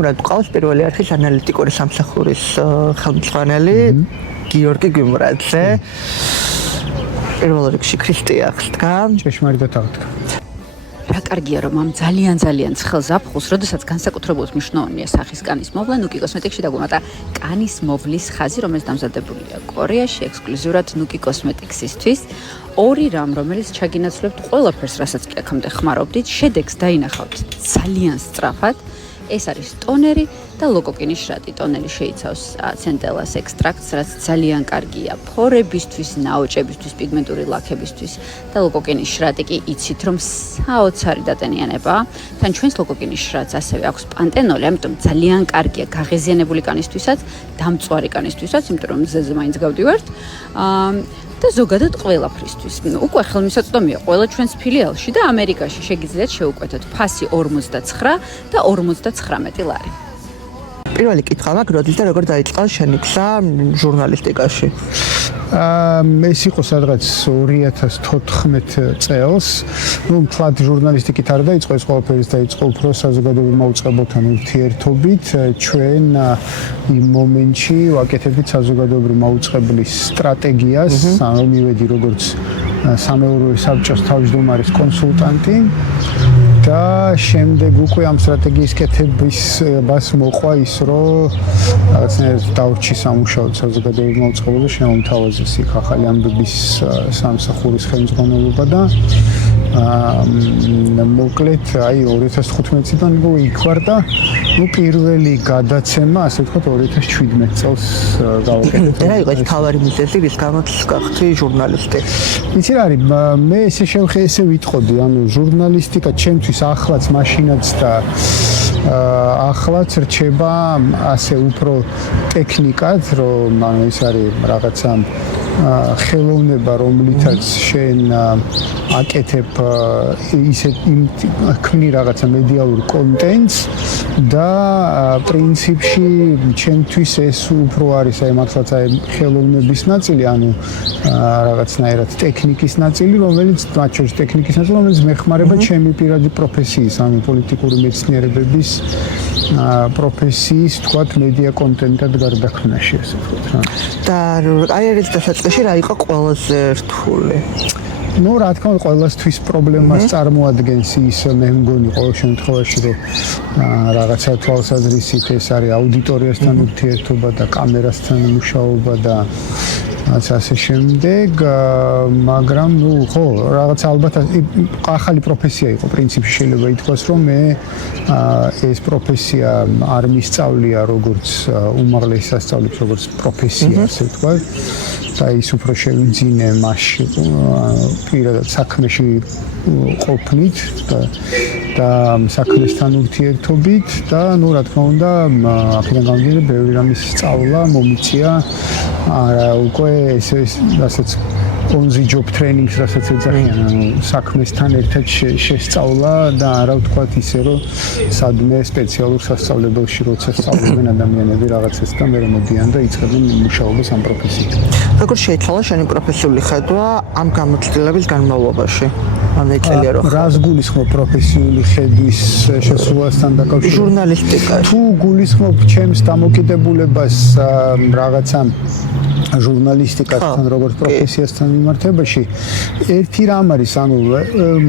გიმრად ყავს პირველი არხის ანალიტიკური სამსახურის ხელმძღვანელი გიორგი გიმრაძე. პირველ რიგში ქრისტიანს დგა. ჭეშმარიტად აღდგა. რა კარგია რომ ამ ძალიან ცხელ ზაფხულს, როდესაც განსაკუთრებულად მნიშვნელოვანია სახის კანის მოვლა, ნუკი კოსმეტიკში დაგვიმატა კანის მოვლის ხაზი, რომელიც დამზადებულია კორეაში ექსკლუზიურად ნუკი კოსმეტიქსისთვის. ორი რამ, რომელიც ჩაგინაცვლებთ ყველაფერს, რასაც კი აქამდე ხმარობდით, შედეგს დაინახავთ ძალიან სწრაფად. ეს არის ტონერი და ლოკოკინის შრატი. ტონერი შეიცავს ცენტელას ექსტრაქტს, რაც ძალიან კარგია ფორებისთვის, ნაოჭებისთვის, პიგმენტური ლაქებისთვის და ლოკოკინის შრატი კი იცით რომ საოცარი დატენიანებაა. თან ჩვენს ლოკოკინის შრატს ასევე აქვს პანტენოლი, ამიტომ ძალიან კარგია გაღეზიანებული კანისთვისაც, დამწვარი კანისთვისაც, იმიტომ რომ მზეზე მაინც გავდივართ. და ზოგადად ყველაფრისთვის. უკვე ხელმისაწვდომია ყველა ჩვენს ფილიალში და ამერიკაში შეგიძლიათ შეუკვეთოთ ფასი 49 და 59 ლარი. პირველი კითხვა მაქვს, როდის და როგორ დაიწყო შენი გზა ჟურნალისტიკაში? ეს იყო სადღაც 2014 წელს. მთლად ჟურნალისტიკით არ დაიწყო, ეს ყველაფერი დაიწყო უფრო საზოგადოებრივ მაუწყებელთან ურთიერთობით. ჩვენ იმ მომენტში ვაკეთებდით საზოგადოებრივ მაუწყებლის სტრატეგიას, ანუ მივედი როგორც სამეურვეო საბჭოს თავმჯდომარის კონსულტანტი და შემდეგ უკვე ამ სტრატეგიის კეთებას მოყვა ის, რომ რაღაცნაირად დავრჩი სამუშაოდ საზოგადოებრივ მაუწყებელზე, შემომთავაზეს იქ ახალი ამბების სამსახურის ხელმძღვანელობა და მოკლედ აი 2015-დან ვიქვარ და პირველი გადაცემა, ასე ვთქვათ, 2017 წელს გავაკეთე. რა იყო ეს თავარი მიზეზი, რის გამოც გახდი ჟურნალისტი? იცი რა არის, მე ესე ვიტყოდი, ანუ ჟურნალისტიკა ჩემთვის ახლაც მაშინაც და ახლაც რჩება ასე უფრო ტექნიკად, რომ ანუ ეს არის რაღაცა ხელოვნება, რომლითაც შენ აკეთებ ისეთ ქმნი რაღაცა მედიალურ კონტენტს და პრინციპში ჩემთვის ეს უფრო არის აი მართლაც აი ხელოვნების ნაწილი, ანუ რაღაცნაირად ტექნიკის ნაწილი, რომელიც მათ შორის ტექნიკის ნაწილი, რომელიც მეხმარება ჩემი პირადი პროფესიის, ანუ პოლიტიკური მეცნიერებების პროფესიის, თქვათ, მედია კონტენტად გარდაქმნაში, ასე ვთქვათ რა. და აი ეს დასაწყისში რა იყო ყველაზე რთული? ნუ რა თქმა უნდა ყველასთვის პრობლემას წარმოადგენს ის, მე მგონი ყოველ შემთხვევაში რომ რაღაცა თვალსაზრისით ეს არის აუდიტორიასთან ურთიერთობა და კამერასთან მუშაობა და ასე შემდეგ, მაგრამ ნუ ხო, რაღაც ალბათ ახალი პროფესია იყო, პრინციპში შეიძლება ითქვას, რომ მე ეს პროფესია არ მისწავლია როგორც უმაღლესი სასწავლებლად, როგორც პროფესია, ასე ვთქვათ. და ის უფრო შევიძინე მასში პირადად საქმეში ყოფნით და საქმესთან ურთიერთობით და ნუ რა თქმა უნდა აქედან გამომდინარე ბევრი რამის სწავლა მომიწია უკვე ესე რასაც on the job trainings რასაც ეძახიან, ანუ საქმესთან ერთად შესწავლა და არა ვთქვათ ისე რომ სადმე სპეციალურ სასწავლებელში როცა სწავლობენ ადამიანები რაღაცას და მე მოდიან და იწყებენ მუშაობას ამ პროფესიით. როგორ შეიცვალა შენი პროფესიული ხედვა ამ გამოცდილების განმავლობაში? ამეწელია რომ რას გულისხმობ პროფესიული ხედვის შესრულებასთან დაკავშირებით? ჟურნალისტიკაში. თუ გულისხმობ ჩემს დამოკიდებულებას რაღაცა ჟურნალისტიკასთან როგორც პროფესიასთან მიმართებაში, ერთი რამ არის, ანუ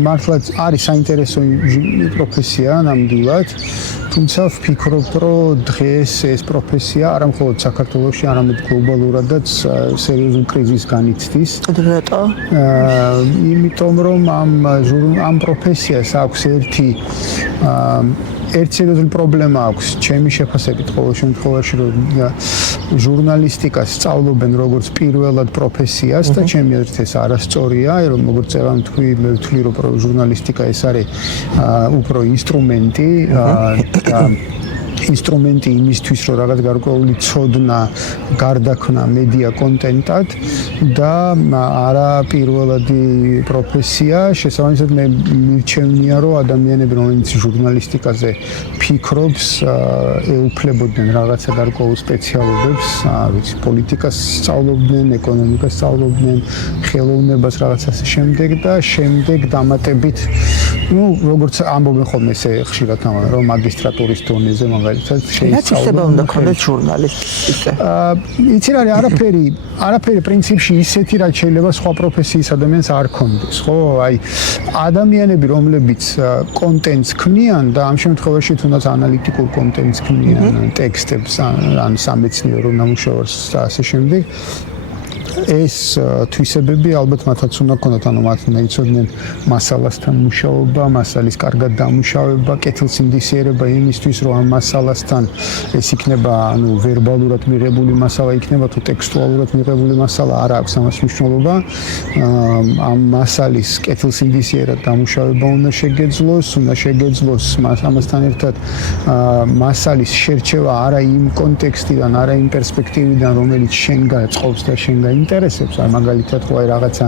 მართლაც არის საინტერესო პროფესია ნამდვილად, თუმცა ვფიქრობ, რომ დღეს ეს პროფესია არა მხოლოდ საქართველოში, არამედ გლობალურადაც სერიოზულ კრიზისს განიცდის. რატო? იმიტომ რომ ამ პროფესიას აქვს ერთი სერიოზული პრობლემა აქვს ჩემი შეფასებით ყოველ შემთხვევაში, რომ ჟურნალისტიკას სწავლობენ როგორც პირველად პროფესიას და ჩემი აზრით ეს არასწორია, რომ როგორც წევა ვთვლი, რომ ჟურნალისტიკა ეს არის უფრო ინსტრუმენტი და ინსტრუმენტი იმისთვის, რომ რაღაც გარკვეული ცოდნა გარდაქმნა მედია კონტენტად და არა პირველადი პროფესია. შესაბამისად მე მირჩევნია, რომ ადამიანები, რომელიც ჟურნალისტიკაზე ფიქრობს, ეუფლებოდნენ რაღაცა გარკვეულ სპეციალობებს, ვიცი, პოლიტიკას სწავლობდნენ, ეკონომიკას სწავლობდნენ, ხელოვნებას რაღაც ასე შემდეგ და შემდეგ დამატებით, ну, როგორც ამბობენ ხოლმე ესე ხშირად რომ მაგისტრატურის დონეზე მაგალითად შეიძლება ისება უნდა ქონდეს ჟურნალისტზე. იცი რა არის არაფერი პრინციპში ისეთი რაც შეიძლება სხვა პროფესიის ადამიანს არ ქონდეს, ხო? აი ადამიანები რომლებიც კონტენტს ქმნიან და ამ შემთხვევაში თუნდაც ანალიტიკურ კონტენტს ქმნიან, ტექსტებს ან სამეცნიერო ნამუშევარს და ასე შემდეგ ეს თვისებები ალბათ მათაც უნდა ქონდათ, ანუ მათ უნდა იცოდნენ მასალასთან მუშაობა, მასალის კარგად დამუშავება, კეთილსინდისიერება იმისთვის, რომ ამ მასალასთან ეს იქნება, ანუ ვერბალურად მიღებული მასალა იქნება თუ ტექსტუალურად მიღებული მასალა, არ აქვს ამას მნიშვნელობა. ამ მასალის კეთილსინდისიერად დამუშავება უნდა შეგეძლოს ამასთან ერთად მასალის შერჩევა არა იმ კონტექსტიდან, არა იმ პერსპექტივიდან, რომელიც შენ გაწყობს და შენ ინტერესებს, აი მაგალითად ხო აი რაღაცა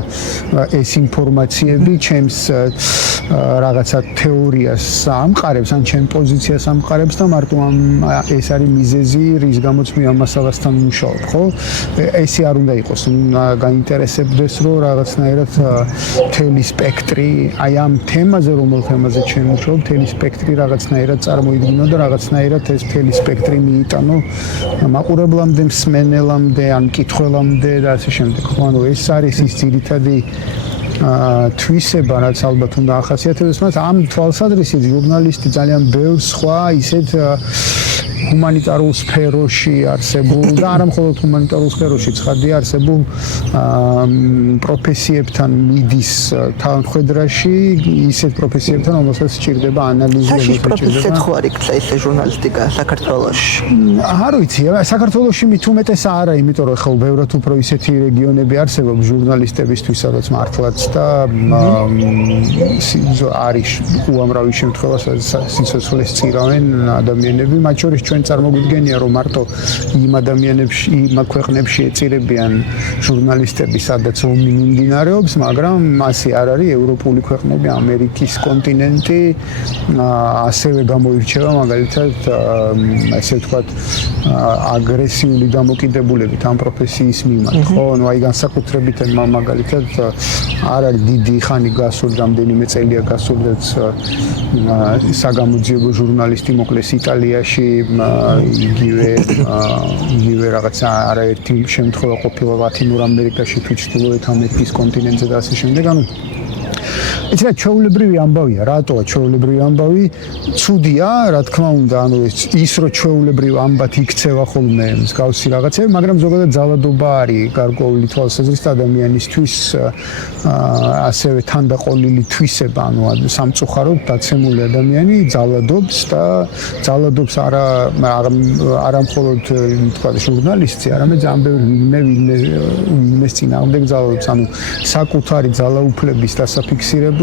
ეს ინფორმაციები ჩემს რაღაცა თეორიას ამყარებს, ან ჩემ პოზიციას ამყარებს და მარტო ეს არის მიზეზი, რის გამოც მე ამ მასალასთან მუშაობ, ხო? ესე არ უნდა იყოს, გაინტერესებდეს, რომ რაღაცნაირად მთელი სპექტრი, აი ამ თემაზე, რომელ თემაზე ჩემ მუშაობ, მთელი სპექტრი რაღაცნაირად წარმოიდგინო და რაღაცნაირად ეს მთელი სპექტრი მიიტანო მაყურებლამდე, მსმენელამდე, ან მკითხველამდე და ასე შემდეგ. ხო, ანუ ეს არის ის ძირითადი თვისება, რაც ალბათ უნდა ახასიათებდეს, მაგრამ ამ თვალსაზრისით ჟურნალისტი ძალიან ბევრ სხვა ისეთ ჰუმანიტარულ სფეროში არსებულ და არა მხოლოდ ჰუმანიტარულ სფეროში, ცხადია არსებულ პროფესიებთან მიდის თანხმედრაში, ისეთ პროფესიებთან, რომელსაც სჭირდება ანალიზი. საშიშ პროფესიად ხო არ იქცა ესე ჟურნალისტიკა საქართველოში? არ ვიცი, საქართველოში მით უმეტეს არა, იმიტომ რომ ხო ბევრად უფრო ისეთი რეგიონები არსებობს ჟურნალისტებისთვის, სადაც მართლაც და არის უამრავი შემთხვევა, სადაც სიცოცხლეს წირავენ ადამიანები, მათ შორის ჩვენ წარმოგვიდგენია, რომ მარტო იმ ადამიანებში, იმ ქვეყნებში ეწირებიან ჟურნალისტები, სადაც ომი მიმდინარეობს, მაგრამ ასე არ არის ევროპული ქვეყნები, ამერიკის კონტინენტი, ასევე გამოირჩევა მაგალითად ესე ვთქვათ აგრესიული დამოკიდებულებით ამ პროფესიის მიმართ, ხო? ანუ აი განსაკუთრებით მაგალითად არ არის დიდი ხანი გასული, რამდენიმე წელია გასული, რაც საგამოძიებო ჟურნალისტი მოკლეს იტალიაში, იგივე რაღაცა არაერთი შემთხვევა ყოფილა ლათინურ ამერიკაში, თუ ჩრდილოეთ ამერიკის კონტინენტზე და ასე შემდეგ. ანუ იცი რა ჩვეულებრივი ამბავია, რატოა ჩვეულებრივი ამბავი? ცუდია, რა თქმა უნდა, ანუ ის რომ ჩვეულებრივ ამბად იქცევა ხოლმე მსგავსი რაღაცები, მაგრამ ზოგადად ძალადობა არის გარკვეული თვალსაზრისით ადამიანისთვის, ასევე თანდაყოლილი თვისება, ანუ სამწუხაროდ დაცემული ადამიანი ძალადობს და ძალადობს არა მხოლოდ თქვა ჟურნალისტი, არამედ ძალიან ბევრი ვინმეს წინააღმდეგ ძალადობს, ანუ საკუთარი ძალაუფლების დასაფიქსირებლად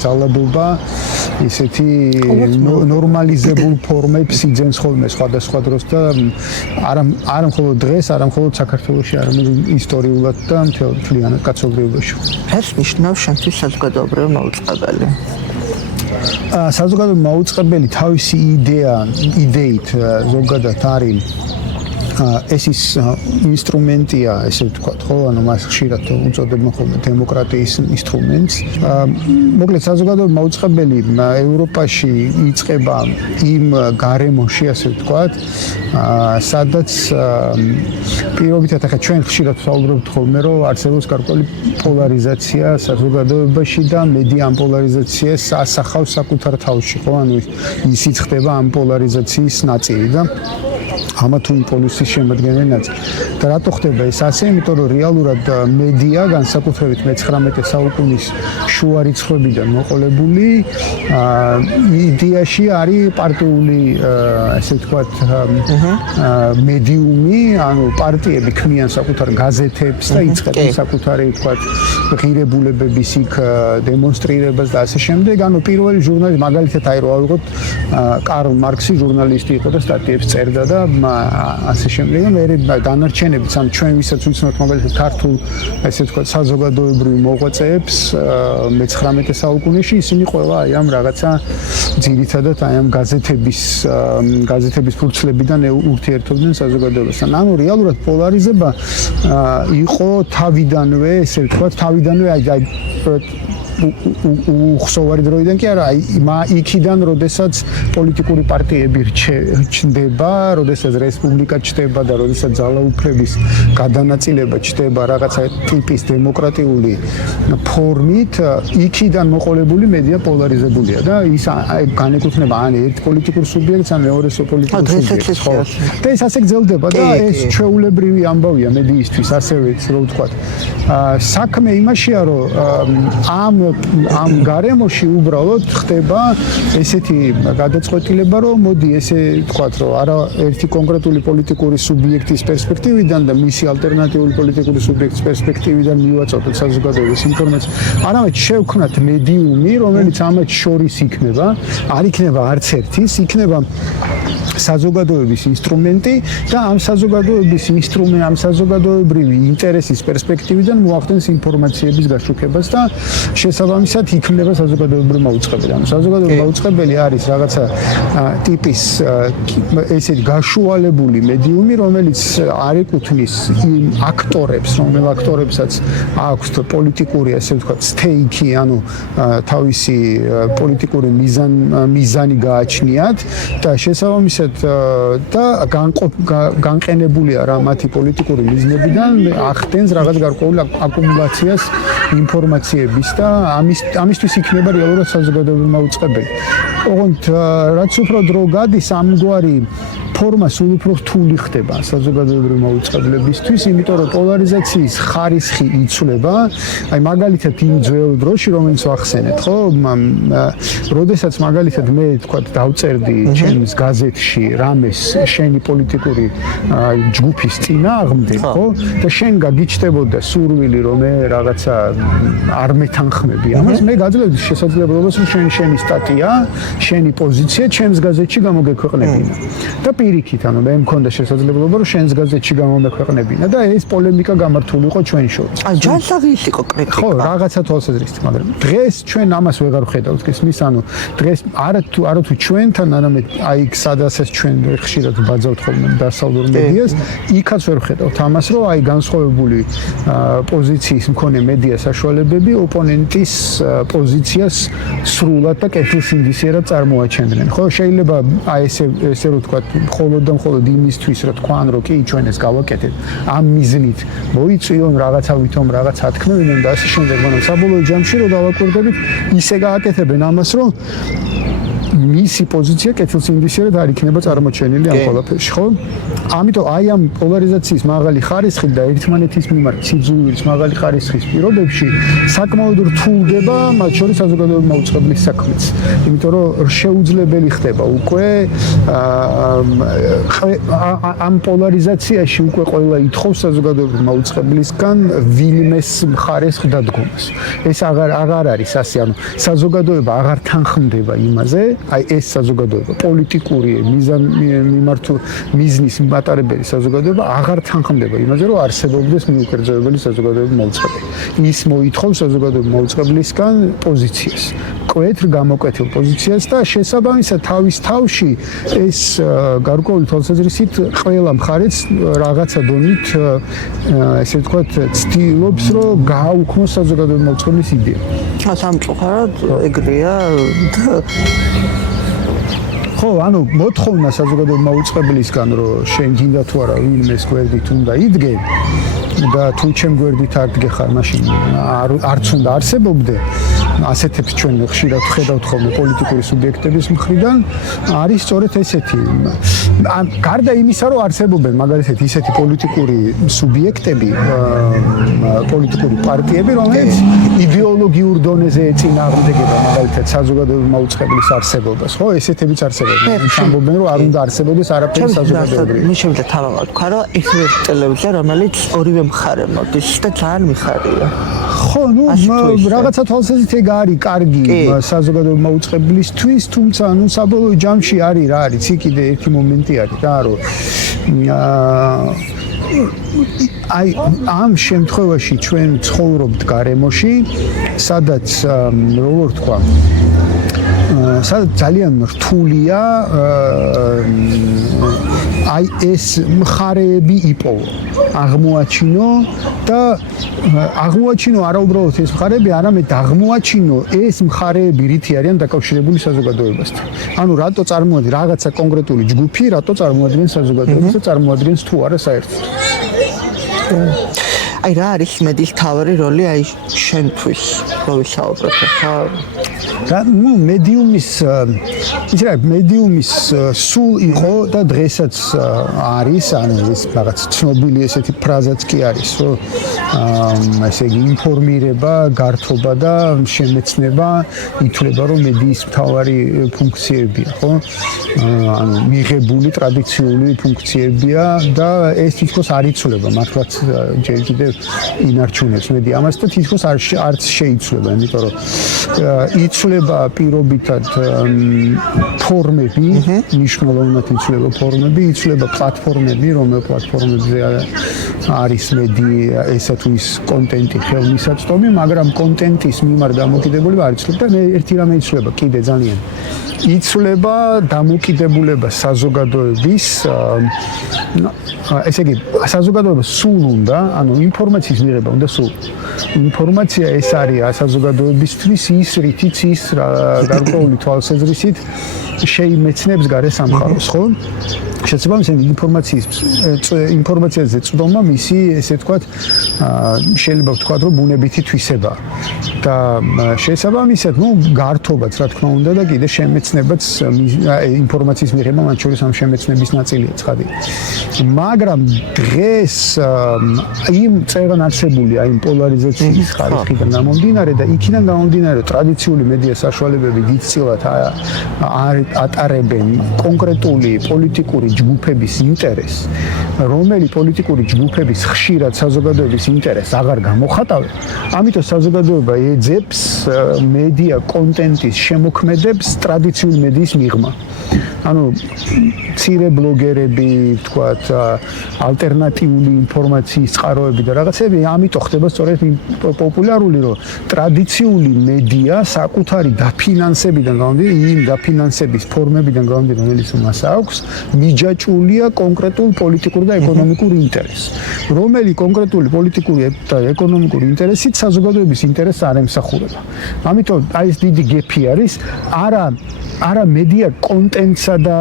ძალადობა ისეთი ნორმალიზებულ ფორმებს იძენს ხოლმე სხვადასხვა დროს და არა მხოლოდ დღეს, არა მხოლოდ საქართველოში, არამედ ისტორიულად და მთლიანად კაცობრიობაში. ეს ნიშნავს შენთვის საზოგადოებრივი მაუწყებელი. საზოგადოებრივი მაუწყებელი თავისი იდეით ზოგადად არის ეს ის ინსტრუმენტია, ესე ვთქვათ, ხო, ანუ მას ხშირად უწოდებენ ხოლმე დემოკრატიის ინსტრუმენტს. მოკლედ საზოგადოებრივი მაუწყებელი ევროპაში იწყება იმ გარემოში, ასე ვთქვათ, სადაც პირობითად ახლა ჩვენ ხშირად ვსაუბრობთ ხოლმე, რომ არსებობს გარკვეული პოლარიზაცია საზოგადოებაში და მედია ამ პოლარიზაციას ასახავს საკუთარ თავში, ხო, ანუ ისიც ხდება ამ პოლარიზაციის ნაწილი და ამა თუ იმ პოლისის შემადგენელი ნაწილი. და რატო ხდება ეს ასე? იმიტომ რომ რეალურად მედია განსაკუთრებით მე-19 საუკუნის შუა რიცხვებიდან მოყოლებული იდეაში არის პარტიული, ესე ვთქვათ, მედიუმი, ანუ პარტიები ქმნიან საკუთარ გაზეთებს და იწყებენ საკუთარი, ვთქვათ, ღირებულებების იქ დემონსტრირებას და ასე შემდეგ. ანუ პირველი ჟურნალისტი, მაგალითად, აი რო ავიღოთ კარლ მარქსი ჟურნალისტი იყო და სტატიებს წერდა და ასე შემდეგ. მე დანარჩენებიც, ან ჩვენ ვისაც ვიცნობთ მაგალითად ქართულ, ესე ვთქვათ, საზოგადოებრივ მოღვაწეებს მე-19 საუკუნეში, ისინი ყველა აი ამ რაღაცა ძირითადად აი ამ გაზეთების ფურცლებიდან ურთიერთობდნენ საზოგადოებასთან. ანუ რეალურად პოლარიზება იყო თავიდანვე, ესე ვთქვათ, თავიდანვე აი უხსოვარი დროიდან კი არა, იქიდან როდესაც პოლიტიკური პარტიები ჩნდება, როდესაც რესპუბლიკა ჩნდება და როდესაც ძალაუფლების გადანაწილება ჩნდება რაღაცა ტიპის დემოკრატიული ფორმით, იქიდან მოყოლებული მედია პოლარიზებულია და ის განეკუთვნება ან ერთ პოლიტიკურ სუბიექტს, ან მეორე პოლიტიკურ სუბიექტს. და ეს ასე გრძელდება და ეს ჩვეულებრივი ამბავია მედიისთვის, ასევეც რო ვთქვათ. საქმე იმაშია, რომ ამ გარემოში უბრალოდ ხდება ესეთი გადაწყვეტილება, რომ მოდი ესე ვთქვათ, რომ არა ერთი კონკრეტული პოლიტიკური სუბიექტის პერსპექტივიდან და მისი ალტერნატიული პოლიტიკური სუბიექტის პერსპექტივიდან მივაწოდოთ საზოგადოების ინფორმაციას, არამედ შევქმნათ მედიუმი, რომელიც ამათ შორის იქნება, არ იქნება არც ერთის, იქნება საზოგადოების ინსტრუმენტი და ამ საზოგადოებრივი ინტერესის პერსპექტივიდან მოახდენს ინფორმაციების გაშუქებას და შესაბამისად იქმნება საზოგადოებრივი მაუწყებელი. ანუ საზოგადოებრივი მაუწყებელი არის რაღაცა ტიპის ესეთი გაშუალებული მედიუმი, რომელიც არ ეკუთვნის იმ აქტორებს, რომელ აქტორებსაც აქვს პოლიტიკური, ასე ვთქვათ, სტეიკი, ანუ თავისი პოლიტიკური მიზანი გააჩნიათ და შესაბამისად და განყენებულია რა მათი პოლიტიკური მიზნებიდან ახდენს რაღაც გარკვეულ აკუმულაციას ინფორმაციების და ამისთვის იქნება რეალურად საზოგადოებრივი მაუწყებელი. ოღონდ რაც უფრო დრო გადის, ამგვარი ფორმა სულ უფრო რთული ხდება საზოგადოებრივი მაუწყებლებისთვის, იმიტომ რომ პოლარიზაციის ხარისხი იცვლება. აი მაგალითად იმ ძველ დროში, რომელიც ვახსენეთ, ხო? როდესაც მაგალითად მე თქვა დავწერდი ჩემს გაზეთში რამეს შენი პოლიტიკური ჯგუფის წინააღმდეგ, ხო? და შენ გაგიჩნდებოდა სურვილი, რომ მე რაღაცა არ მეთანხმები ამას, მე გაძლევდი შესაძლებლობას, რომ შენი სტატია, შენი პოზიცია ჩემს გაზეთში გამოგექვეყნებინა. და პირიქით, ანუ მე მქონდა შესაძლებლობა, რომ შენს გაზეთში გამომექვეყნებინა და ეს პოლემიკა გამართულიყო ჩვენ შორის. აი, ჯანსაღი იყო კრიტიკა. ხო, რაღაცა თვალსაზრისით, მაგრამ დღეს ჩვენ ამას ვეღარ ვხედავთ, გესმის? ანუ დღეს არა თუ ჩვენთან, არამედ აი სადასაც ჩვენ ხშირად ბაძავთ ხოლმე დასავლურ მედიას, იქაც ვერ ვხედავთ ამას, რომ აი განსხვავებული პოზიციის მქონე მედია საშუალებები ოპონენტის პოზიციას სრულად და კეთილსინდისიერად წარმოაჩენდნენ. ხო, შეიძლება აი ესე რო თქვა მხოლოდ და მხოლოდ იმისთვის, რომ თქვან, რომ კი ჩვენ ეს გავაკეთეთ, ამ მიზნით მოიწვიონ რაღაცავითომ რაღაც ათქმევიდნენ და ასე შემდეგ, მაგრამ საბოლოო ჯამში რო დავაკვირდებით, ისე გააკეთებენ ამას, რომ მისი პოზიცია კეთილსინდისიერად არ იქნება წარმოჩენილი ამ ყველაფერში, ხო? ამიტომ აი ამ პოლარიზაციის მაღალი ხარისხი და ერთმანეთის მიმართ სიძულვილის მაღალი ხარისხის პირობებში საკმაოდ რთულდება მათ შორის საზოგადოებრივი მაუწყებლის საქმეც. იმიტომ რომ შეუძლებელი ხდება უკვე ამ პოლარიზაციაში უკვე ყველა ითხოვს საზოგადოებრივი მაუწყებლისგან ვინმეს მხარეს დადგომას. ეს აღარ არის ასე, ანუ საზოგადოება აღარ თანხმდება იმაზე, აი ეს საზოგადოება პოლიტიკური მიზნის მატარებელი საზოგადოება აღარ თანხმდება იმაზე, რომ არსებობდეს მიუკერძოებელი საზოგადოებრივი მაუწყებელი. ის მოითხოვს საზოგადოებრივი მაუწყებლისგან პოზიციას, კვეთრ გამოკვეთილ პოზიციას და შესაბამისად თავის თავში ეს გარკვეული თვალსაზრისით ყველა მხარეც რაღაცა დონით ესე ვთქვათ ცდილობს, რომ გააუქმოს საზოგადოებრივი მაუწყებლის იდეა. სამწუხაროდ ეგრეა და ხო, ანუ მოთხოვნა საზოგადოებრივი მაუწყებლისგან, რომ შენ გინდა თუ არა ვინმეს გვერდით უნდა იდგე და თუ ჩემ გვერდით არ დგეხარ, მაშინ არც უნდა არსებობდე. ასეთებს ჩვენ ხშირად ხედავთ ხოლმე პოლიტიკური სუბიექტების მხრიდან, არის სწორედ ესეთი. გარდა იმისა, რომ არსებობენ მაგალითად ისეთი პოლიტიკური სუბიექტები, პოლიტიკური პარტიები, რომელიც იდეოლოგიურ დონეზე ეწინააღმდეგება მაგალითად საზოგადოებრივი მაუწყებლის არსებობას, ხო? ესეთებიც არსებობენ. ამბობენ, რომ არ უნდა არსებობდეს არაფერი საზოგადოებრივი. მე შემიძლია თავად ვთქვა, რომ ეს ტელევიზია, რომელიც ორივე მხარე მოდის და ძალიან მიხარია. ხო, ნუ რაღაცა თვალსაზრისით ეგ არის კარგი საზოგადოებრივი მაუწყებლისთვის, თუმცა ნუ საბოლოო ჯამში არის რა არის, იქ კიდე ერთი მომენტი არის რა, რომ აი ამ შემთხვევაში ჩვენ ცხოვრობთ გარემოში, სადაც როგორ თქვა, სადაც ძალიან რთულია აი ეს მხარეები იპოვო, აღმოაჩინო და აღმოაჩინო არა უბრალოდ ეს მხარეები, არამედ აღმოაჩინო ეს მხარეები რითი არიან დაკავშირებული საზოგადოებასთან. ანუ რატო წარმოადგენს რაღაცა კონკრეტული ჯგუფი, რატო წარმოადგენს საზოგადოებას და წარმოადგენს თუ არა საერთოდ. აი რა არის მედიის თავარი როლი აი შენთვის რო ვისაუბროთ ხა და ნუ მედიუმის სულ იყო და დღესაც არის, ანუ ეს რაღაც ცნობილი ესეთი ფრაზაც კი არის, რომ ესე იგი ინფორმირება, გართობა და შემეცნება ითვლება, რომ მედიის მთავარი ფუნქციებია, ხო? ანუ მიღებული ტრადიციული ფუნქციებია და ეს თითქოს არ იცვლება, მართლაც ჯერ კიდევ ინარჩუნებს მედია ამას და თითქოს არც შეიცვლება, იმიტომ რომ იცვლება პირობითად ფორმები, მნიშვნელოვნად იცვლება ფორმები, იცვლება პლატფორმები, რომელ პლატფორმებზე არის მედია, ესა თუ ის კონტენტი ხელმისაწვდომი, მაგრამ კონტენტის მიმართ დამოკიდებულება არ იცვლება და მე ერთი რამე იცვლება კიდე ძალიან. იცვლება დამოკიდებულება საზოგადოების, ესე იგი, საზოგადოება სულ უნდა, ანუ ინფორმაციის მიღება უნდა სულ. ინფორმაცია ეს არის საზოგადოებისთვის ის, რითიც ის გარკვეული თვალსაზრისით შეიმეცნებს გარე სამყაროს, ხო? შესაბამისად ინფორმაციაზე წვდომა მისი, ესე ვთქვათ, შეიძლება ვთქვათ, რომ ბუნებითი თვისება. და შესაბამისად, ნუ გართობაც, რა თქმა უნდა, და კიდე შემეცნებაც ინფორმაციის მიღება, მათ შორის ამ შემეცნების ნაწილია ცხადი. მაგრამ დღეს იმ წეღნაცებული, აი იმ პოლარიზაციის ხარისხიდან გამომდინარე და იქიდან გამომდინარე, ტრადიციული მედია საშუალებები დიდწილად ატარებენ კონკრეტული პოლიტიკური ჯგუფების ინტერესს, რომელი პოლიტიკური ჯგუფების ხშირად საზოგადოების ინტერესს აღარ გამოხატავენ, ამიტომ საზოგადოება ეძებს მედია კონტენტის შემოქმედებს ტრადიციული მედიის მიღმა. ანუ მცირე ბლოგერები, ვთქვათ, ალტერნატიული ინფორმაციის წყაროები და რაღაცები, ამიტომ ხდება სწორედ პოპულარული, რომ ტრადიციული მედია საკუთარი დაფინანსებიდან გამომდინარე, იმ დაფინანსების ფორმებიდან გამომდინარე, რომელიც მას აქვს, მიჯაჭვულია კონკრეტულ პოლიტიკურ და ეკონომიკურ ინტერესს, რომელი კონკრეტული პოლიტიკური და ეკონომიკური ინტერესით საზოგადოების ინტერესს არ ემსახურება. ამიტომ აი ეს დიდი გეფი არის, არა მედია კონტენტსა და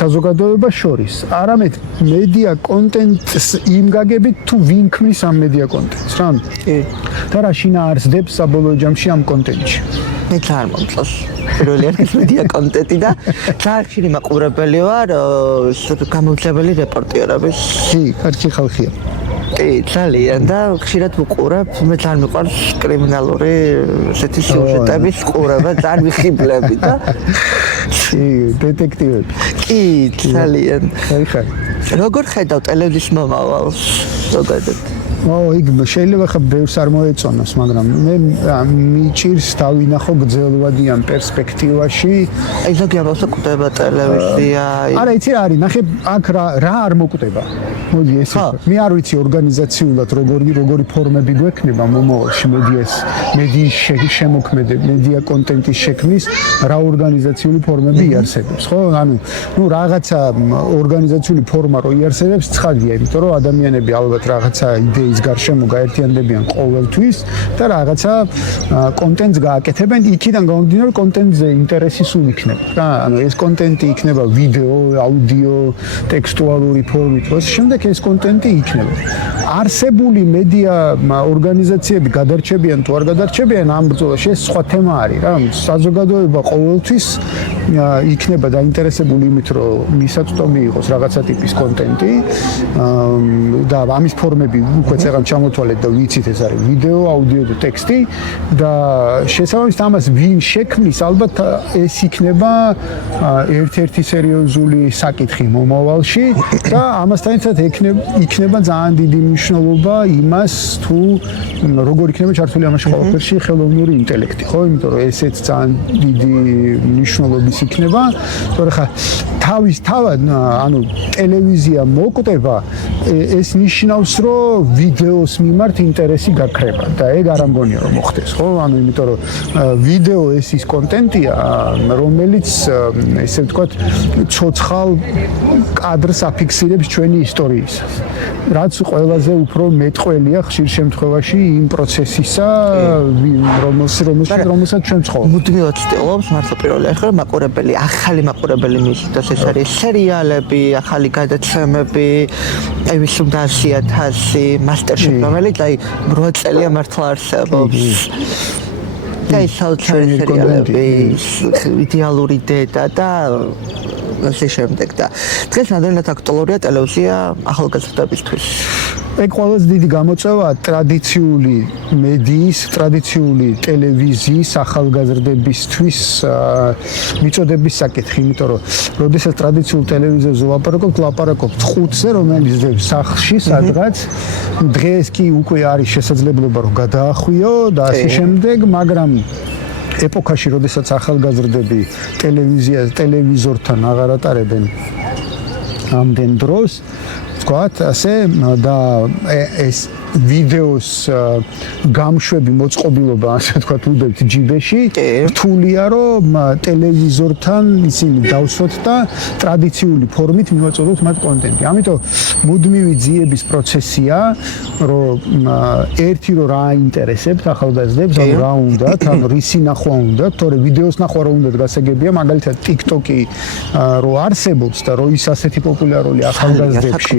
საზოგადოებას შორის, არამედ მედია კონტენტს იმ გაგებით თუ ვინ ქმნის ამ მედია კონტენტს, რა? და რა შინაარსდებს საბოლოო ჯამში ამ კონტენტში? მე ძალიან მომწონს პირველი არის მედია კონტენტი და ძალიან ხშირი მაყურებელი ვარ გამომძლებელი რეპორტიერების. კი, კარგი ხალხია. კი, ძალიან და ხშირად ვუყურებ, მე ძალიან მიყვარს კრიმინალური ესეთი სიუჟეტების ყურება, ძალიან ვიხიბლები და დეტექტივები. კი, ძალიან. ხაიხა. როგორ ხედავ ტელევიზიის მომავალს ზოგადად? იქ შეიძლება ხა ბევრს არ მოეწონოს, მაგრამ მე მიჭირს დავინახო გრძელვადიან პერსპექტივაში. აი ზოგადად კვდება ტელევიზია. არა, იცი რა არის, ნახე აქ რა არ მოკვდება. მოდი ეს მე არ ვიცი ორგანიზაციულად როგორი ფორმები გვექნება მომავალში მედიის შემოქმედება, მედია კონტენტის შექმნის რა ორგანიზაციული ფორმები იარსებებს, ხო? ანუ რაღაცა ორგანიზაციული ფორმა რო იარსებებს, ცხადია, იმიტომ რომ ადამიანები ალბათ რაღაცა იდეის გარშემო გაერთიანდებიან ყოველთვის და რაღაცა კონტენტს გააკეთებენ, იქიდან გამომდინარე კონტენტზე ინტერესი სულ იქნება. რა, ანუ ეს კონტენტი იქნება ვიდეო, აუდიო, ტექსტუალური ფორმით, როცა შემდეგ ეს კონტენტი იქნება. არსებული მედია ორგანიზაციები გადარჩებიან თუ არ გადარჩებიან ამ ბრძოლაში, ეს სხვა თემა არის, რა. საზოგადოება ყოველთვის იქნება დაინტერესებული იმით, რომ მისაწვდომი იყოს რაღაცა ტიპის კონტენტი და ამის ფორმები უკვე თქვა წეგან ჩამოთვალეთ და ვიცით ეს არის ვიდეო, აუდიო და ტექსტი და შესაბამისად ამას ვინ შექმნის ალბათ ეს იქნება ერთ-ერთი სერიოზული საკითხი მომავალში და ამასთან ერთად იქნება ძალიან დიდი მნიშვნელობა იმას თუ როგორ იქნება ჩართული ამაში ყველაფერში ხელოვნური ინტელექტი, ხო? იმიტომ რომ ესეც ძალიან დიდი მნიშვნელობის იქნება. თორე ხა თავად ანუ ტელევიზია მოკვდება ეს ნიშნავს რომ ვიდეოს მიმართ ინტერესი გაქრება და ეგ არ ამგონია რომ მოხდეს, ხო? ანუ იმიტომ რომ ვიდეო ეს ის კონტენტია, რომელიც ესე ვთქვათ, ცოცხალ კადრს აფიქსირებს ჩვენი ისტორიისას. რაც ყველაზე უფრო მეტყველია ხშირ შემთხვევაში იმ პროცესისა, რომელსაც ჩვენ ცხოვრობთ. მუდმივად ცდილობს მართლა პირველი ახლა მაყურებელი, ახალი მაყურებელი მისდას ეს არის სერიალები, ახალი გადაცემები, აი ვის უნდა 100,000 მასტერშეფი, რომელიც აი 8 წელია მართლა არსებობს. და ის საოცარი სერიალები, იდეალური დედა და ასე შემდეგ და დღეს ნამდვილად აქტუალურია ტელევიზია ახალგაზრდებისთვის. ეგ ყველაზე დიდი გამოწვევაა ტრადიციული მედიის, ტრადიციული ტელევიზიის ახალგაზრდებისთვის მიწოდების საკითხი, იმიტომ რომ როდესაც ტრადიციულ ტელევიზიაზე ვლაპარაკობთ ხუთზე, რომელიც სახლში სადღაც დღეს კი უკვე არის შესაძლებლობა რომ გადაახვიო და ასე შემდეგ, მაგრამ ეპოქაში, როდესაც ახალგაზრდები ტელევიზორთან აღარ ატარებენ ამდენ დროს, ვთქვათ, ასე და ეს ვიდეოს გამშვები მოწყობილობა, ასე ვთქვათ, უდევთ ჯიბეში, რთულია რომ ტელევიზორთან ისინი დავსვათ და ტრადიციული ფორმით მივაწოდოთ მათ კონტენტი. ამიტომ მუდმივი ძიების პროცესია, რომ ერთი რომ რა აინტერესებთ ახალგაზრდებს, ანუ რა უნდათ, ანუ რისი ნახვა უნდათ, თორე ვიდეოს ნახვა რა უნდათ გასაგებია, მაგალითად TikTok-ი რო არსებობს და რო ის ასეთი პოპულარული ახალგაზრდებში,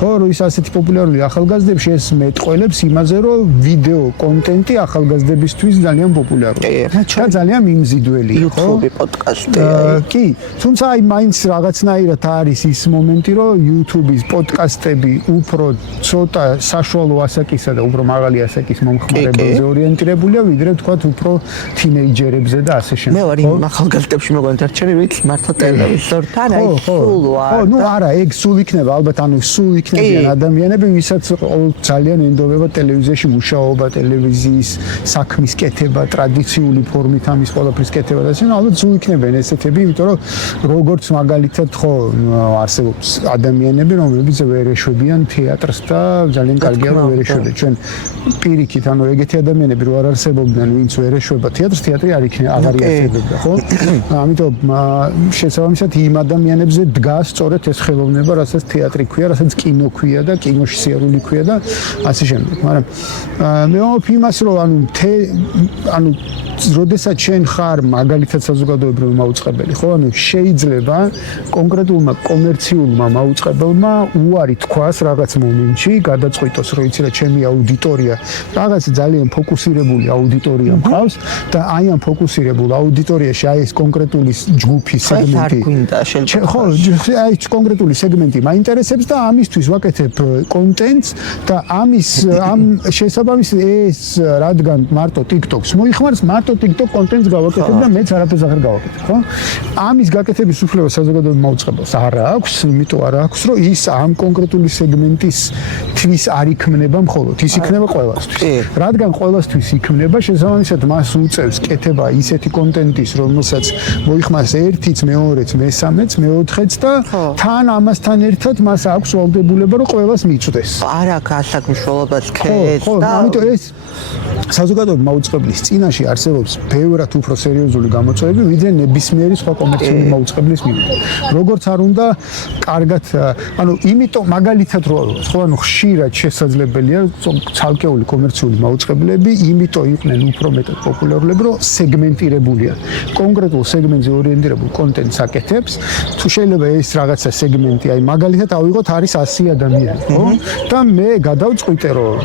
ხო, რო ის ასეთი პოპულარული ახალგაზრდებში ეს მეტყველებს იმაზე, რომ ვიდეო კონტენტი ახალგაზრდებისთვის ძალიან პოპულარულია. და ძალიან მიმზიდველია, ხო? YouTube პოდკასტი. კი, თუმცა აი მაინც რაღაცნაირად არის ის მომენტი, რომ YouTube-ის პოდკასტები უფრო ცოტა საშუალო ასაკისა და უფრო მაღალი ასაკის მომხმარებელზე ორიენტირებულია, ვიდრე თქვათ უფრო თინეიჯერებზე და ასე შემდეგ. მე ვარ იმ ახალგაზრდებში მოგონდარჩენი, ვინც მართლა ტელევიზორთან აი სულ ვარ. ხო, ნუ არა, ეგ სულ იქნება, ალბათ ანუ სულ იქნებიან ადამიანები, ვისაც ძალიან ენდობება ტელევიზიაში მუშაობა, ტელევიზიის საქმის კეთება, ტრადიციული ფორმით ამის ყველაფრის კეთება და ასე, ალბათ სულ იქნებიან ესეთები, იმიტომ რომ როგორც მაგალითად ხო არსებობს ადამიანები, რომლებიც ვერ ეშვებიან თეატრს და ძალიან კარგია რომ ვერ ეშვებიან. ჩვენ პირიქით, ანუ ეგეთი ადამიანები რო არ არსებობდნენ, ვინც ვერ ეშვება თეატრს, თეატრი არ იქნება, აღარ იარსებებდა, ხო? ამიტომ შესაბამისად იმ ადამიანებზე დგას სწორედ ეს ხელოვნება, რასაც თეატრი ქვია, რასაც კინო ქვია და კინოში სიარული ქვია და ასე შემდეგ. მაგრამ მე ვამბობ იმას, რომ ანუ როდესაც შენ ხარ მაგალითად საზოგადოებრივი მაუწყებელი, ხო? ანუ შეიძლება კონკრეტულმა კომერციულმა მაუწყებელმა უარი თქვას რაღაც მომენტში, გადაწყვიტოს, რომ იცი რა, ჩემი აუდიტორია რაღაც ძალიან ფოკუსირებული აუდიტორია მყავს და აი ამ ფოკუსირებულ აუდიტორიაში აი ეს კონკრეტული ჯგუფის სეგმენტი. ხო, აი ეს კონკრეტული სეგმენტი მაინტერესებს და ამისთვის ვაკეთებ კონტენტს და ამ შესაბამისად ეს რადგან მარტო TikTok-ს მოიხმარს, მარტო TikTok კონტენტს გავაკეთებ და მეც არაფერს აღარ გავაკეთებ, ხო? ამის გაკეთების უფლება საზოგადოებრივ მაუწყებელს არ აქვს, იმიტომ არ აქვს, რომ ის ამ კონკრეტული სეგმენტის თვის არ იქმნება მხოლოდ, ის იქნება ყველასთვის. რადგან ყველასთვის იქმნება, შესაბამისად მას უწევს კეთება ისეთი კონტენტის, რომელსაც მოიხმარს ერთიც, მეორეც, მესამეც, მეოთხეც და თან ამასთან ერთად მას აქვს ვალდებულება, რომ ყველას მიწვდეს. არ აქვს ასაკმშრომლობას ქეს და ამიტომ ეს საზოგადოებრივ მაუწყებლის წინაშე არსებობს ბევრად უფრო სერიოზული გამოწვევები, ვიდრე ნებისმიერი სხვა კომერციული მაუწყებლის მიმართ. როგორც არ უნდა კარგად, ანუ იმიტომ მაგალითად რო ხო, ანუ ხშირად შესაძლებელია ცალკეული კომერციული მაუწყებლები, იმიტომ იყვნენ უფრო მეტად პოპულარულები, რომ სეგმენტირებულია. კონკრეტულ სეგმენტზე ორიენტირებულ კონტენტს აკეთებს. თუ შეიძლება ეს რაღაცა სეგმენტი, აი მაგალითად ავიღოთ, არის არის 100 ადამიანი, ხო? და მე გადავწყვიტე, რომ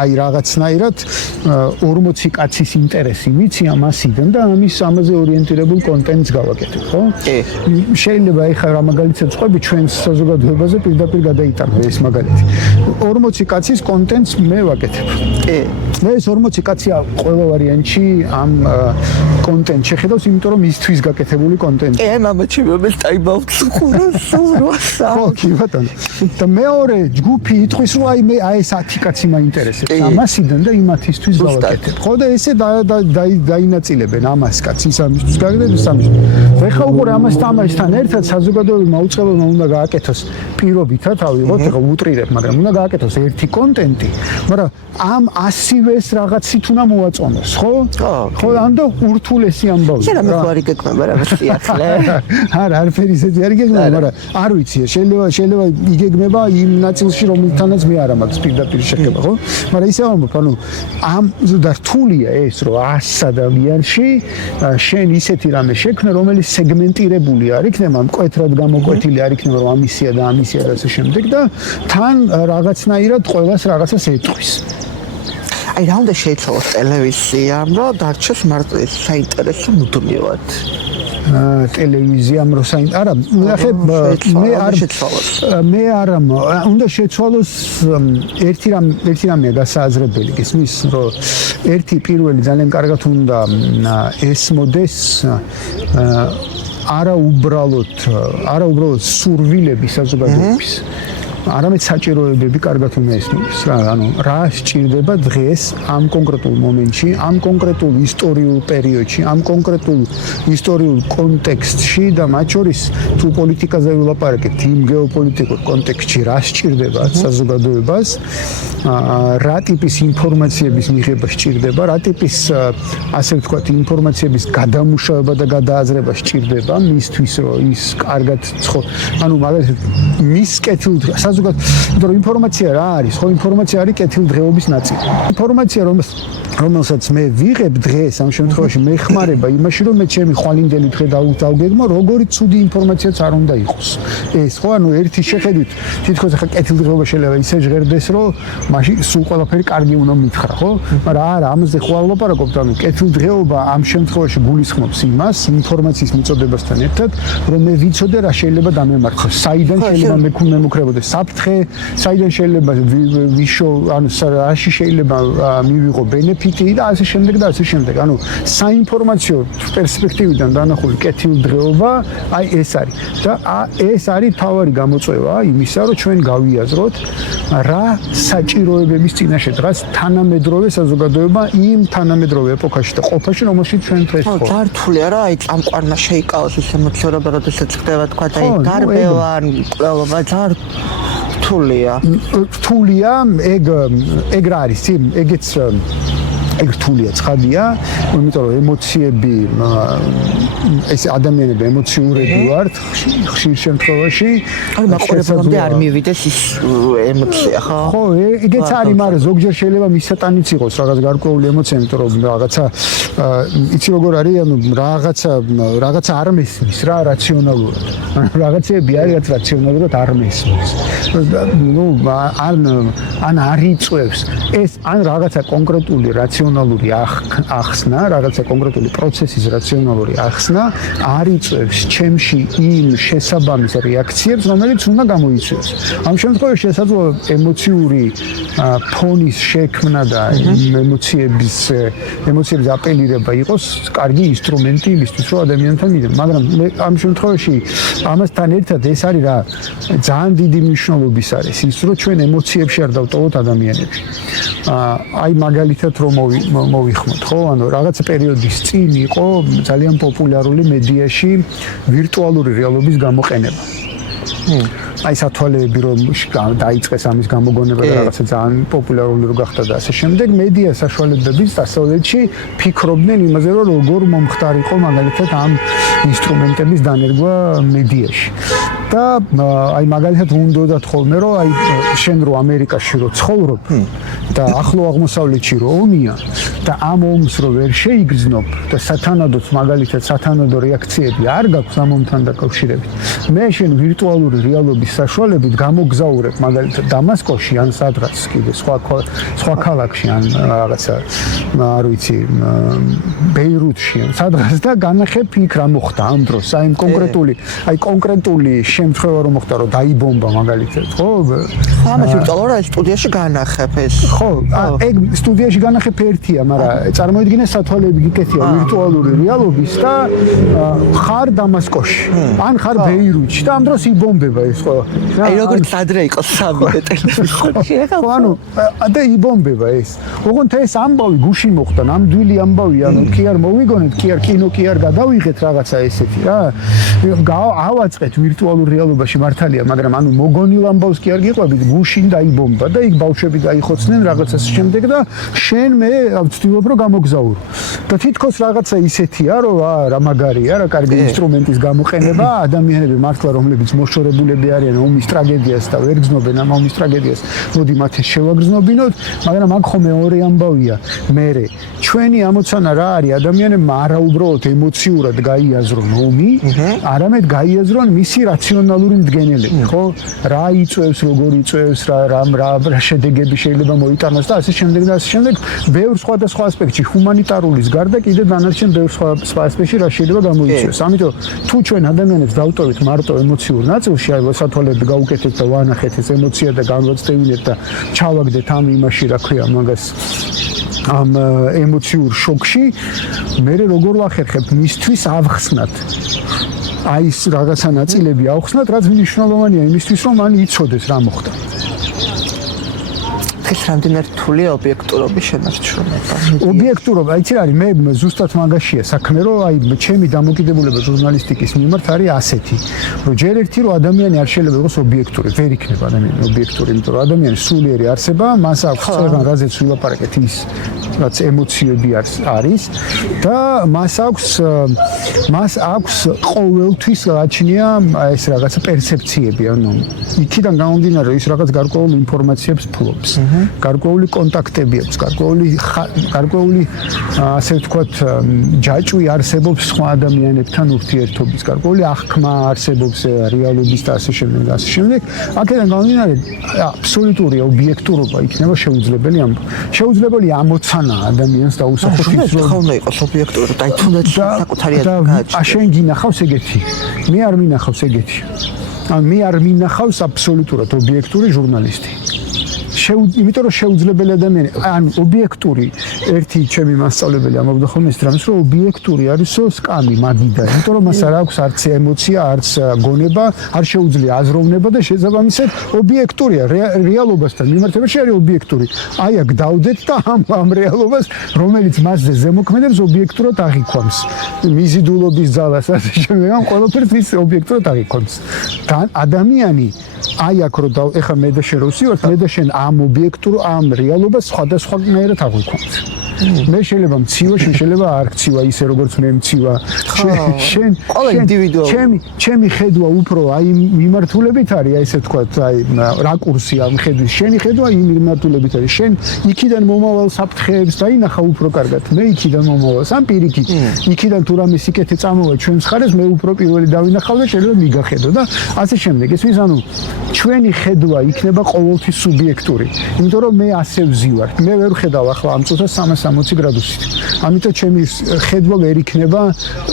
აი რაღაცნაირად 40 კაცის ინტერესი ვიცი ამ 100-დან და ამაზე ორიენტირებულ კონტენტს გავაკეთებ, ხო? შეიძლება ეხლა რა მაგალითად ვყვები ჩვენს საზოგადოებაზე პირდაპირ გადაიტანო ეს მაგალითი. 40 კაცის კონტენტს მე ვაკეთებ. მე ეს 40 კაცი ყველა ვარიანტში ამ კონტენტს შეხედავს, იმიტომ რომ მისთვის გაკეთებული კონტენტი. მამაჩი მე ტაიმაუტს ხურასურასა. ხო, კი ბატონო. და მეორე ჯგუფი იტყვის, რომ აი მე ეს 10 კაცი მაინტერესებს. ამასიდან და იმათისთვის გავაკეთებ. ხო და ესე დაინაწილებენ ამას კაცს, ის ამისთვის გაგდებს, ის ამისთვის. ეხლა უკვე ამასთან ერთად საზოგადოებამ უწყებელმა უნდა გააკეთოს პირობითა თავი, ხო, ეხლა უტრირებ, მაგრამ უნდა გააკეთოს ერთი კონტენტი, მაგრამ ამ 100-ს რაღაცით უნდა მოაწონოს, ხო? ხო, ამდე ურთულესი ამბავი. შენ ამას ვარი გეკმება რაღაცი ახლა. არა, არაფერი ისეთი არ გეგმება, მაგრამ არ ვიცი, შეიძლება იგეგმება იმ ნაწილში, რომელთანაც მე არ მაქვს პირდაპირ შეხება, ხო? მაგრამ ისე ამბობ, ანუ ამ და რთულია ეს, რომ 100 ადამიანში შენ ისეთი რამე შექმნა, რომელიც სეგმენტირებული არ იქნება, მკვეთრად გამოკვეთილი არ იქნება, რომ ამისია და ამისია და ასე შემდეგ და თან რაღაცნაირად ყველას რაღაცას ეტყვის. აი რა უნდა შეიცვალოს ტელევიზიამ, რომ დარჩეს მარტო ეს საინტერესო მუდმივად. ტელევიზიამ რო არა, ნახე მე არ უნდა შეცვალოს ერთი რამე გასააზრებელი გისმის, რომ ერთი პირველი ძალიან კარგად უნდა ესმოდეს არაუბრალოდ სურვილები საზოგადოების. არამედ საჭიროებები კარგად უნდა ესმოდეს რა, ანუ რა სჭირდება დღეს ამ კონკრეტულ მომენტში, ამ კონკრეტულ ისტორიულ პერიოდში, ამ კონკრეტულ ისტორიულ კონტექსტში და მათ შორის თუ პოლიტიკაზე ვილაპარაკებთ, იმ გეოპოლიტიკურ კონტექსტში რა სჭირდება საზოგადოებას, რა ტიპის ინფორმაციების მიღება სჭირდება, რა ტიპის ასე ვთქვათ, ინფორმაციების გადამუშავება და გადააზრება სჭირდება მისთვის, რომ ის კარგად ანუ მაგალითად მის კეთილდღე რომ ინფორმაცია რა არის, ხო ინფორმაცია არის კეთილდღეობის ნაწილი. ინფორმაცია რომელსაც მე ვიღებ დღეს ამ შემთხვევაში მეხმარება იმაში, რომ მე ჩემი ხვალინდელი დღე დავგეგმო, როგორი ცუდი ინფორმაციაც არ უნდა იყოს. ეს ხო, ანუ ერთი შეხედვით თითქოს ახლა კეთილდღეობა შეიძლება ისე ჟღერდეს, რომ მაშინ სულ ყველაფერი კარგი უნდა მითხრა, ხო? მაგრამ არა, ამაზე ხო არ ვლაპარაკობთ, ანუ კეთილდღეობა ამ შემთხვევაში გულისხმობს იმას, ინფორმაციის მიწოდებასთან ერთად, რომ მე ვიცოდე რა შეიძლება დამემარცხოს, საიდან შეიძლება მემუქრებოდეს საფრთხე, საიდან შეიძლება ვიშო, ანუ რაში შეიძლება მივიღო ბენეფიტი და ასე შემდეგ და ასე შემდეგ. ანუ საინფორმაციო პერსპექტივიდან დანახული კეთილდღეობა, აი ეს არის. და ეს არის თავარი გამოწვევა იმისა, რომ ჩვენ გავიაზროთ რა საჭიროებების წინაშე დგას თანამედროვე საზოგადოება იმ თანამედროვე ეპოქაში და ყოფაში, რომელშიც ჩვენ დღეს ვხართ. ძართულია რა, აი წამყვარმა შეიკავოს ეს ემოციურობა, როდესაც ხდება თქვა და აი გარბევან კვლევა რთულია, ეგ რა არის, ეგ რთულია, ცხადია, იმიტომ რომ ემოციები ეს ადამიანები ემოციურები ვართ ხშირ შემთხვევაში. ანუ მაყურებლამდე არ მივიდეს ის ემოცია, ხო? ხო, ეგეც არის, მაგრამ ზოგჯერ შეიძლება მისატანიც იყოს რაღაც გარკვეული ემოცია, იმიტომ რომ რაღაცა იცი როგორ არის, ანუ რაღაცა არ მესმის რა რაციონალურად. რაღაცები არის, რაც რაციონალურად არ მესმის. ნუ ან არ იწევს ეს ან რაღაცა კონკრეტული რაციონალური ახსნა, რაღაცა კონკრეტული პროცესის რაციონალური ახსნა არ იწევს ჩემში იმ შესაბამის რეაქციებს, რომელიც უნდა გამოიწვიოს. ამ შემთხვევაში შესაძლოა ემოციური ფონის შექმნა და ემოციების აპელირება იყოს კარგი ინსტრუმენტი იმისთვის, რომ ადამიანთან მიდე. მაგრამ ამ შემთხვევაში ამასთან ერთად ეს არის რა ძალიან დიდი მნიშვნელობის არის ის, რომ ჩვენ ემოციებში არ დავტოვოთ ადამიანებში. აი მაგალითად რომ მოვიხმოთ, ხო? ანუ რაღაც პერიოდის წინ იყო ძალიან პოპულარული მედიაში ვირტუალური რეალობის გამოყენება. აი სათვალეები რომ დაიწყეს ამის გამოგონება და რაღაცა ძალიან პოპულარული რო გახდა და ასე შემდეგ, მედია საშუალებების დასავლეთში ფიქრობდნენ იმაზე, რომ როგორ მომხდარიყო მაგალითად ამ ინსტრუმენტების დანერგვა მედიაში. და აი მაგალითად უნდათ ხოლმე რომ აი შენ რო ამერიკაში რო ცხოვრობ და ახლო აღმოსავლეთში რო ომია და ამ ომს რო ვერ შეიგრძნობ და სათანადოდ მაგალითად სათანადო რეაქციები არ გაქვს ამ ომთან დაკავშირებით მე შენ ვირტუალური რეალობის საშუალებით გამოგზაურებ მაგალითად დამასკოში ან სადღაც კიდე სხვა ქალაქში ან რაღაცა არ ვიცი ბეირუთში ან სადღაც და განახებ იქ რა მოხდა ამ დროს აი კონკრეტული შემთხვევა რომ მოხდა რომ დაიბომბა მაგალითად ხო ამას ვიტყოდი რა სტუდიაში განახებ ეს ხო ეგ სტუდიაში განახებ ერთია მაგრამ წარმოიდგინე სათვალეები გიკეთია ვირტუალური რეალობის და ხარ დამასკოში ან ხარ ბეირუთში და ამ დროს იბომბება ეს ხო აი როგორც ადრე იყო 3 ტელევიზორში ხო ანუ და იბომბება ეს ოღონდ ეს ამბავი გუში მოხდა ნამდვილი ამბავი ანუ კი არ მოვიგონეთ კი არ კინო კი არ გადავიღეთ რაღაცა ესეთი რა ავაწყეთ ვირტუალურ რეალობაში მართალია მაგრამ ანუ მოგონილ ამბავს კი არ გიყვებით გუშინ დაიბომბა და იქ ბავშვები გაიხოცნენ რაღაცას შემდეგ და შენ მე ვცდილობ რომ გამოგზაურო და თითქოს რაღაცა ისეთია რომ რა მაგარია რა კარგი ინსტრუმენტის გამოყენება ადამიანები მართლა რომლებიც მოშორებულები არიან ომის ტრაგედიას და ვერ გრძნობენ ამ ომის ტრაგედიას მოდი მათ შევაგრძნობინოთ მაგრამ აქ ხომ მეორე ამბავია მე ჩვენი ამოცანა რა არის ადამიანებმა არაუბრალოდ ემოციურად გაიაზრონ ომი არამედ გაიაზრონ მისი რაციონალური მდგენელები ხო რა იწევს როგორ იწევს რა შედეგები შეიძლება მოიტანოს და ასე შემდეგ და ასე შემდეგ ბევრ სხვადასხვა ასპექტში ჰუმანიტარულის გარდა კიდე დანარჩენ ბევრ სხვა ასპექტში რა შეიძლება გამოიწვიოს ამიტომ თუ ჩვენ ადამიანებს დავტოვით მარტო ემოციურ ნაწილში აი სათვალეები გავუკეთეთ და ვანახეთ ეს ემოცია და განვაცდევინეთ და ჩავაგდეთ ამ იმაში რა ქვია მაგას ამ ემოციურ შოკში მე როგორ ვახერხებ მისთვის ავხსნათ აი ეს რაღაცა ნაწილები ავხსნათ რაც მნიშვნელოვანია იმისთვის რომ მან იცოდეს რა მოხდა ეს რამდენად რთულია ობიექტურობის შენარჩუნება ობიექტურობა იცი რა არის მე ზუსტად მაგაშია საქმე რომ აი ჩემი დამოკიდებულება ჟურნალისტიკის მიმართ არის ასეთი რომ ჯერ ერთი რომ ადამიანი არ შეიძლება იყოს ობიექტური ვერ იქნება ადამიანი ობიექტური იმიტომ რომ ადამიანი სულიერი არსება მას აქვს წევან რაზეც ვილაპარაკეთ ის რაც ემოციები არის და მას აქვს ყოველთვის გააჩნია ეს რაღაცა პერსეფციები ანუ იქიდან გამომდინარე ის რაღაც გარკვეულ ინფორმაციებს ფლობს გარკვეული კონტაქტები აქვს გარკვეული ასე ვთქვათ ჯაჭვი არსებობს სხვა ადამიანებთან ურთიერთობის გარკვეული აღქმა არსებობს რეალობის და ასე შემდეგ აქედან გამომდინარე აბსოლუტური ობიექტურობა იქნება შეუძლებელი შეუძლებელი ამოცანა ადამიანს დაუსახოთ ის რომ ხომ იყოს ობიექტური და თუნდაც საკუთარი და შენ გინახავს ეგეთი მე არ მინახავს ეგეთი ან მე არ მინახავს აბსოლუტურად ობიექტური ჟურნალისტი იმიტომ რომ შეუძლებელი ადამიანი ან ობიექტური ერთი ჩემი მასწავლებელი ამბობდა ხოლმე ის რამის რომ ობიექტური არისო სკამი მაგიდა იმიტომ რომ მას არ აქვს არც ემოცია არც გონება არ შეუძლია აზროვნება და შესაბამისად ობიექტურია რეალობასთან მიმართებაში არის ობიექტური აი აქ დავდეთ და ამ რეალობას რომელიც მასზე ზემოქმედებს ობიექტურად აღიქვამს მიზიდულობის ძალას ასე შემდეგ ამ ყველაფერს ის ობიექტურად აღიქვამს და ადამიანი აი აქ რომ ეხა მე და შენ როსივართ მე და შენ ამ ობიექტურ ამ რეალობას სხვადასხვანაირად აღვიქვამთ მე შეიძლება მცივა შენ შეიძლება არ გცივა ისე როგორც მე მცივა შენ ჩემი ხედვა უფრო აი მიმართულებით არის აი ესე ვთქვათ აი რაკურსი ამ ხედვის შენი ხედვა იმ მიმართულებით არის შენ იქიდან მომავალ საფრთხეებს დაინახა უფრო კარგად მე იქიდან მომავალს ამ პირიქით იქიდან თუ რამე სიკეთე წამოვა ჩვენს ხარეს მე უფრო პირველი დავინახავ და შეიძლება მიგახედო და ასე შემდეგ ეს ის ანუ ჩვენი ხედვა იქნება ყოველთვის სუბიექტური იმიტომ რომ მე ასე ვზივარ მე ვერ ხედავ ახლა ამ წუთას 360 გრადუსით ამიტომ ჩემი ხედვა ვერ იქნება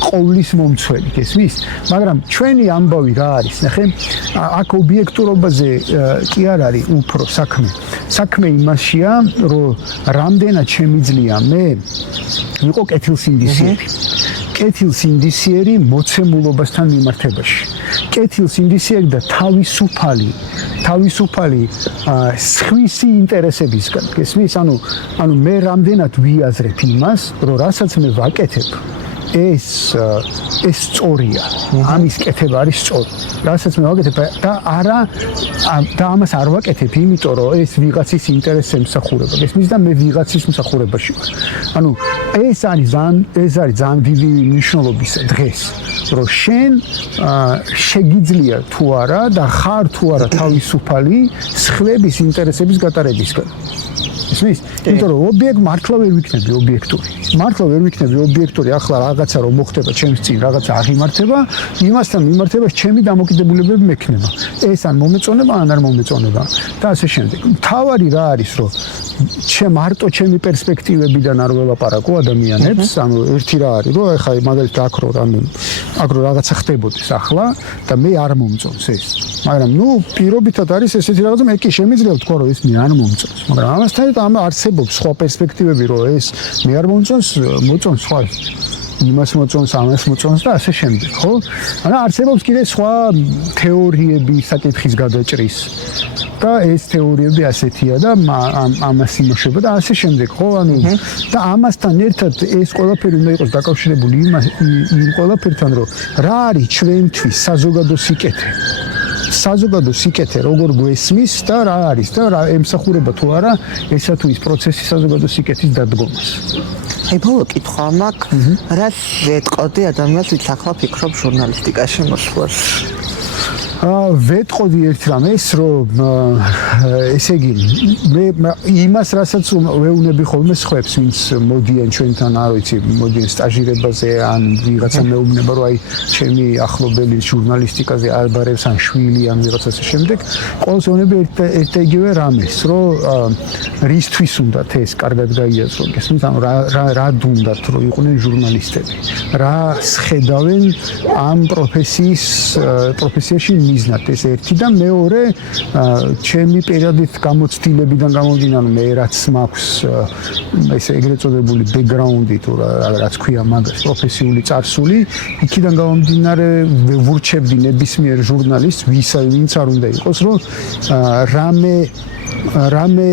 ყოვლის მომცველი გესმის მაგრამ ჩვენი ამბავი რა არის ნახე აქ ობიექტურობაზე კი არ არის უფრო საქმე იმაშია რომ რამდენად შემიძლია მე იყო კეთილსინდისიერი მოცემულობასთან მიმართებაში კეთილსინდისიერი და თავისუფალი სხვისი ინტერესებისგან გესმის ანუ მე რამდენად ვიაზრებ იმას რომ რასაც მე ვაკეთებ ეს სწორია ამის კეთება არის სწორი რასაც მე ვაკეთებ და არა და ამას არ ვაკეთებ იმიტომ რომ ეს ვიღაცის ინტერესებს ემსახურება გესმის და მე ვიღაცის მსახურებაში ვარ ანუ ეს არის ძალიან დიდი მნიშვნელობის დღეს რომ შენ შეგიძლია თუ არა და ხარ თუ არა თავისუფალი სხვების ინტერესების გატარებისგან ისმის? იმიტომ რომ ობიექტი მართლა ვერ ვიქნები ობიექტური. მართლა ვერ ვიქნები ობიექტური, ახლა რაღაცა რომ მოხდება ჩემს წინ, რაღაცა აღიმართება, იმასთან მიმართება ჩემი დამოკიდებულებები მექნება. ეს ან მომეწონება, ან არ მომეწონება და ასე შემდეგ. თავარი რა არის, რომ მარტო ჩემი პერსპექტივებიდან არ ველაპარაკო ადამიანებს, ანუ ერთი რა არის, რომ ეხლა მაგალითად აქ რაღაცა ხდებოდეს ახლა და მე არ მომწონს ეს. მაგრამ პირობითად არის ესეთი რაღაცა, მე კი შემიძლია ვთქვა, რომ ეს მე არ მომწონს. მაგრამ ამასთან არსებობს სხვა პერსპექტივები, რომ ეს მე არ მომწონს, მოწონს სხვა იმას მოწონს, ამას მოწონს და ასე შემდეგ, ხო? ანუ არსებობს კიდე სხვა თეორიები საკითხის გადაჭრის და ეს თეორიები ასეთია და ამას იმუშავება და ასე შემდეგ, ხო? ანუ და ამასთან ერთად ეს ყველაფერი უნდა იყოს დაკავშირებული იმ ყველაფერთან, რომ რა არის ჩვენთვის საზოგადო სიკეთე. საზოგადო სიკეთე როგორ გვესმის და რა არის და რა ემსახურება თუ არა ესა თუ ის პროცესი საზოგადო სიკეთის დადგომას. აი ბოლო კითხვა მაქვს, რა ზეთყოდი ადამიანს ვინც ახლა ფიქრობს ჟურნალისტიკაში მოსვლას? ვეთყოდი ერთ რამეს, რომ ესე იგი მე იმას რასაც ვეუბნები ხოლმე სხვებს, ვინც მოდიან ჩვენთან, არ ვიცი, მოდიან სტაჟირებაზე ან ვიღაცა მეუბნება, რომ აი ჩემი ახლობელი ჟურნალისტიკაზე აბარებს ან შვილი ან ვიღაცა ასე შემდეგ, ყოველს ვეუბნები ერთ და იგივე რამეს, რომ რისთვის უნდათ ეს კარგად გაიაზრონ, გესმით, ანუ რა უნდათ, რომ იყვნენ ჟურნალისტები, რა სხედავენ ამ პროფესიაში მიზნად, ეს ერთი და მეორე ჩემი პირადით გამოცდილებიდან გამომდინარე, მე რაც მაქვს ესე ეგრეთ წოდებული ბექგრაუნდი თუ რაც ქვია მაგას პროფესიული წარსული, იქიდან გამომდინარე ვურჩევდი ნებისმიერ ჟურნალისტს, ვინც არ უნდა იყოს, რომ რამე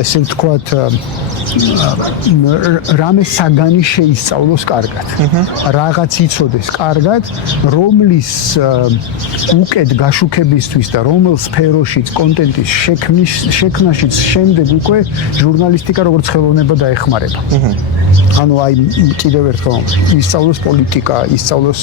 ესე ვთქვათ რამე საგანი შეისწავლოს კარგად. რაღაც იცოდეს კარგად, რომლის უკეთ გაშუქებისთვის და რომელ სფეროშიც კონტენტის შექმნაშიც შემდეგ უკვე ჟურნალისტიკა როგორც ხელოვნება დაეხმარება. ანუ აი კიდევ ერთხელ ისწავლოს პოლიტიკა, ისწავლოს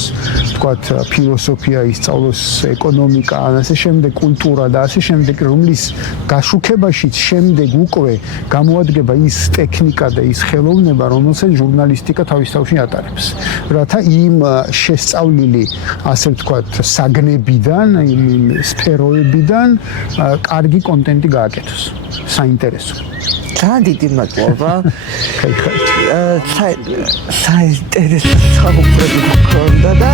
თქვათ ფილოსოფია, ისწავლოს ეკონომიკა, ასე შემდეგ კულტურა და ასე შემდეგ, რომლის გაშუქებაშიც შემდეგ უკვე გამოადგება ის ტექნიკა და ის ხელოვნება, რომელსაც ჟურნალისტიკა თავის თავში ატარებს. რათა იმ შესწავლილი, ასე ვთქვათ, საგნებიდან, იმ სფეროებიდან კარგი კონტენტი გააკეთოს, საინტერესო. ძალიან დიდი მადლობა. საინტერესო საუბრები გქონდა და